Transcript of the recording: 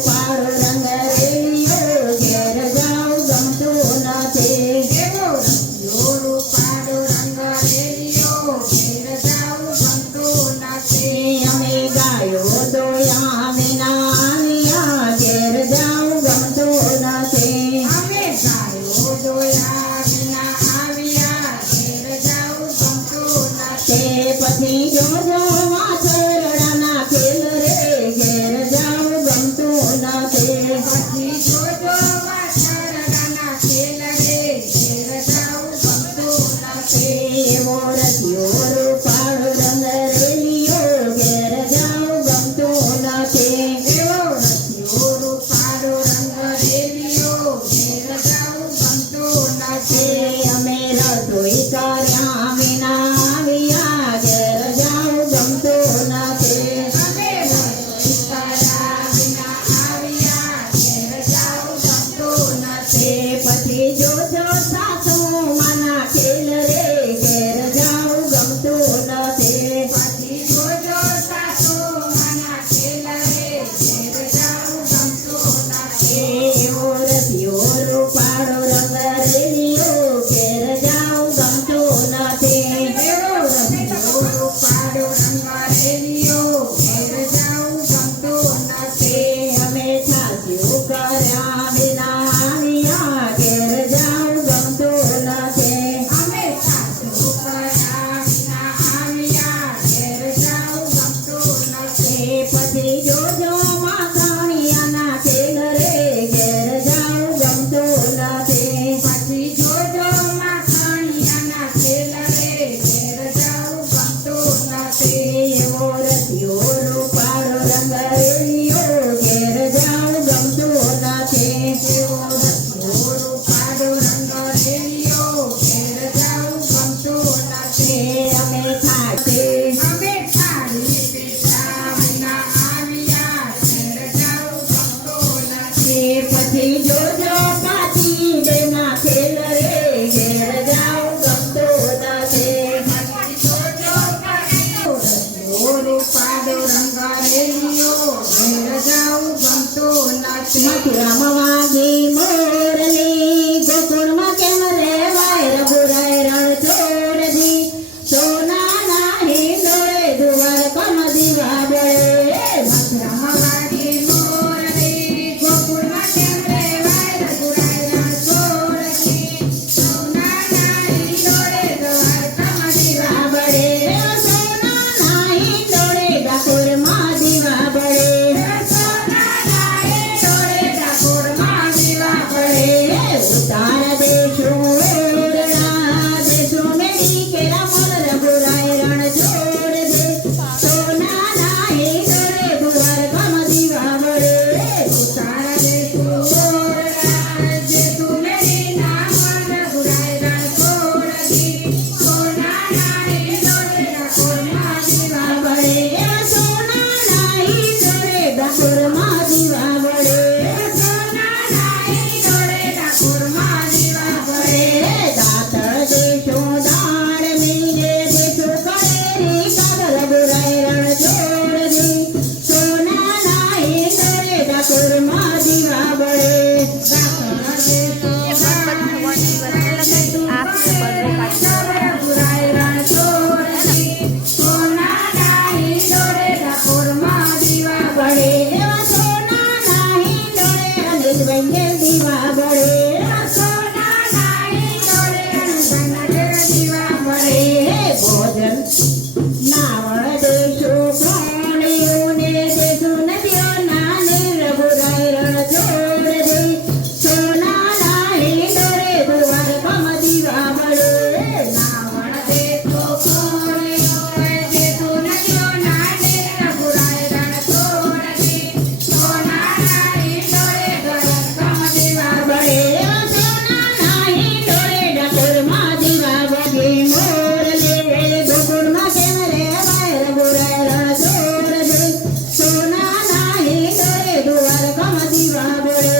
રૂપાળો રંગ રેલિયો ઘેર જાઉં ગમતું નથી. એવો રંગિયો રૂપાળો રંગ રેલિયો ઘેર જાઉં ગમતું નથી. અમે ગાયો દોયા વિના આવ્યા ઘેર જાઉં ગમતું નથી. અમે ગાયો દોયા વિના આવ્યા ઘેર જાઉં ગમતું તે નથી. પછી જોજો વાછરડાના ખેલ રે ઘેર જાઉં ગમતું નથી. પછી જોજો વાછરડાના ખેલ રે ઘેર જાઉં ગમતું નથી. એવો રસિયો રૂપાળો રંગ રેલિયો ઘેર જાઉં ગમતું નથી. એવો રસિયો રૂપાળો રંગ રેલિયો ઘેર જાઉં ગમતું નથી. અમે રસોઈ કર્યા વિના આવ્યા ઘેર જાઉં ગમતું નથી. અમે રસોઈ કર્યા વિના આવ્યા ઘેર જાઉં ગમતું નથી. પછી જોજો સાસુ માના ખેલ રે ઘેર જાઉં ગમતું નથી. પછી જોજો સાસુ માના ખેલ રે ઘેર જાઉં ગમતું નથી. એવો રસિયો રૂપાળો રંગ રેલિયો ઘેર જાઉં ગમતું નથી. એવો રસિયો રૂપાળો રંગ રેલિયો ઘેર જાઉં ગમતું નથી. અમે છાસ્યું કર્યા વિના આવ્યા ઘેર જાઉં ગમતું નથી. અમે સાસુ કર્યા વિના આવ્યા ઘેર જાઉં ગમતું નથી. પછી જોજો માખણિયાના ખેલ રે ઘેર જાઉં ગમતું નથી. પછી જોજો માખણિયાના ખેલ રે ઘેર જાઉં ગમતું નથી. એવો રસિયો રૂપાળો રંગ રેલિયો ઘેર જાઉં ગમતું નથી. એવો રસિયો રૂપાળો રંગ રેલિયો ઘેર જાઉં ગમતું નથી. અમે થાકી અમે થાળી પીધા વિના આવ્યા ઘેર જાઉં ગમતું નથી. પછી જોજો કાચી બેના ખેલ રે ઘેર જાઉં ગમતું નથી. પછી જોજો રસિયો રૂપાળો રંગ રેલિયો ઘેર જાઉં ગમતું નથી. મથુરામાં વાગી મોરલી ગોકુળમાં કેમ રેવાય રઘુરાય રણ છોડજી. સોનાના હિંડોળે દ્વારકામ દીવા બળે. મથુરામાં વાગી મોરલી ગોકુળમાં કેમ રેવાય રઘુરાય રણ છોડજી. સોનાના હિંડોળે દ્વારકામાં દીવા બળે સોનાના હિંડોળે ડાકોરમાં દીવા બળે. સોનાના હિંડોળે ડાકોરમાં દીવા બળે. ઉતાર દેશો ઓરડા દેશો મેળી કેરા મોર રઘુરાય રણ છોડ દે. સોનાના હિંડોળે દ્વારકામ દીવા બળે. તારા દેશો ઓરડા જે તું મેરી નામ રઘુરાય રણ છોડજી. સોનાના હિંડોળે ડાકોરમાં દીવા બળે. સોનાના હિંડોળે ડાકોરમાં દીવા બળે. સોનાના હિંડોળે ડાકોરમાં દીવા બળે. દાતર દેશો દાણ મીરે દેશો કરેરી કાગળ રઘુરાય રણ છોડ દે. સોનાના હિંડોળે ડાકોરમાં દીવા બળે. રઘુરાય રણ છોડજી. સોનાના હિંડોળે ડાકોરમાં દીવા બળે. એવા સોનાના હિંડોળે અનિલ વંગેલ દીવા બળે. સોનાના હિંડોળે રણછોડ દીવા બળે. ભોજન નાવળ દેશો પ્રાણીઓને દેશો નદીઓના નીર રઘુરાય રણ છોડ દે. સોનાના હિંડોળે દ્વારકામ દીવા બળે. નાવણ દેતો કોળીઓએ દેતો નદીઓના નીર રઘુરાય રણ છોડજી. સોનાના હિંડોળે દ્વારકામાં દીવા બળે. સોનાના હિંડોળે ડાકોરમાં દીવા બળે. મોરલે ગોકુળમાં કેમ રેવાય રઘુરાય રણ છોડ દે. સોનાના હિંડોળે દ્વારકામ દીવા બળે.